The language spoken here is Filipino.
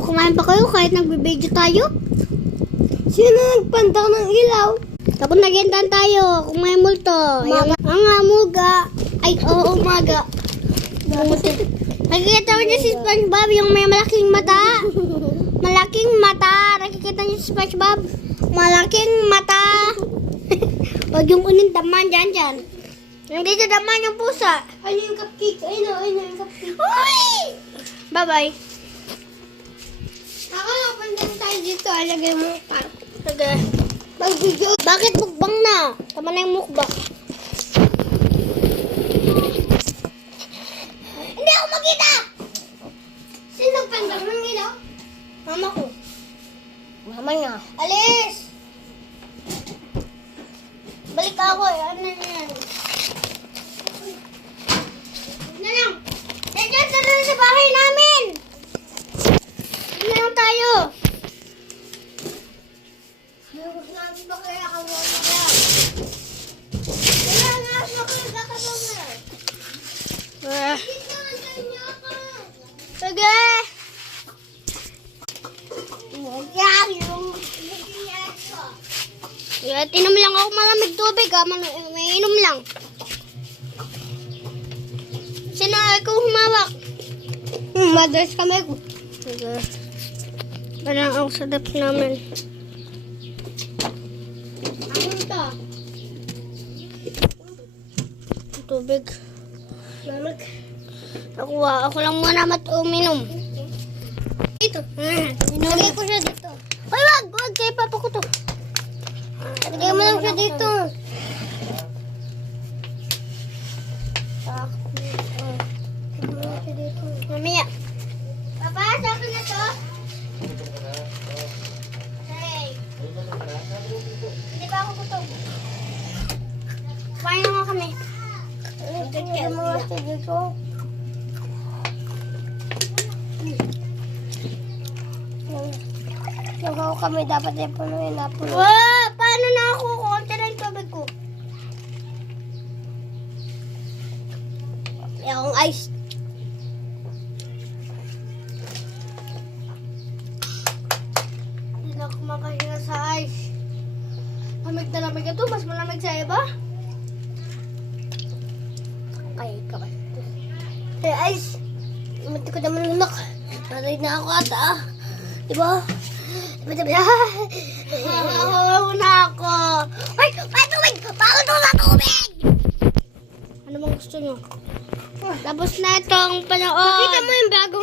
Kumain pa kayo kahit nagbe-video tayo? Sino nagpantak ng ilaw? Tapos nagintan tayo kung may multo. Ang amuga. Ay, oo, umaga. Nakikita mo niyo si SpongeBob yung may malaking mata. Malaking mata. Nakikita niyo si SpongeBob? Malaking mata. Huwag yung unin daman dyan. Nandito daman yung pusa. Ayun yung cupcake. Ayun yung cupcake. Uy! Bye-bye. Nakakapunta tayo dito. Alagay mo pa. Sige. Mag-video. Bakit mukbang na? Tama na yung mukbang. Hindi ako makita! Sino nagpantak ng ilaw? Mama ko. Mama niya. Alis! Balik ako eh. Ano na yan? Na lang. Nandiyan na sa bahay namin. Ano lang tayo? Nabi ba kaya ako mamaya? Kaya nga ako kakabanga. Dito ang kanya ako. Sige. Nagyan yung Inom lang ako malamig tubig ha. May inom lang. Sino ikaw humawak? Madalas kami ko. Sige. Parang ang sadap namin. Ano to? Tubig. Mamag. Ako lang muna uminom. Dito. Lagay ko siya dito. Ay, wag. Kaya papa ko to. Lagay mo lang siya dito. Mamaya. Papa, sa akin na to. Hey. Hindi ba ako kutog? Kumain na nga kami. Lagay mo nga siya dito. Nagawa kami dapat ay punuin na puno. Wow! Paano na ako? Konti na yung tubig ko. May akong ice. Hindi na ako makahinga sa ice. Lamig na lamig ito. Mas malamig sa iba. Ay, kapal. Hey, ice. Mati ko naman lunak. Naray na ako ata. Diba? Oo na ako. Ay, tubig! Bakit wala tubig? Ano bang gusto nyo? Tapos na itong panooon. Kita mo yung bagong